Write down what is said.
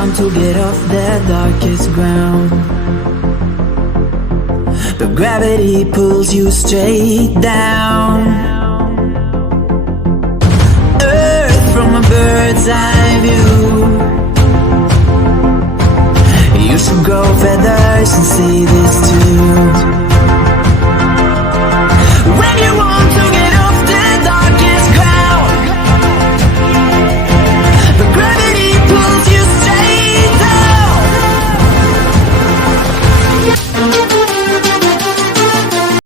want to get off that darkest ground, but gravity pulls you straight down. Earth from a bird's eye view. You should grow feathers and see this too.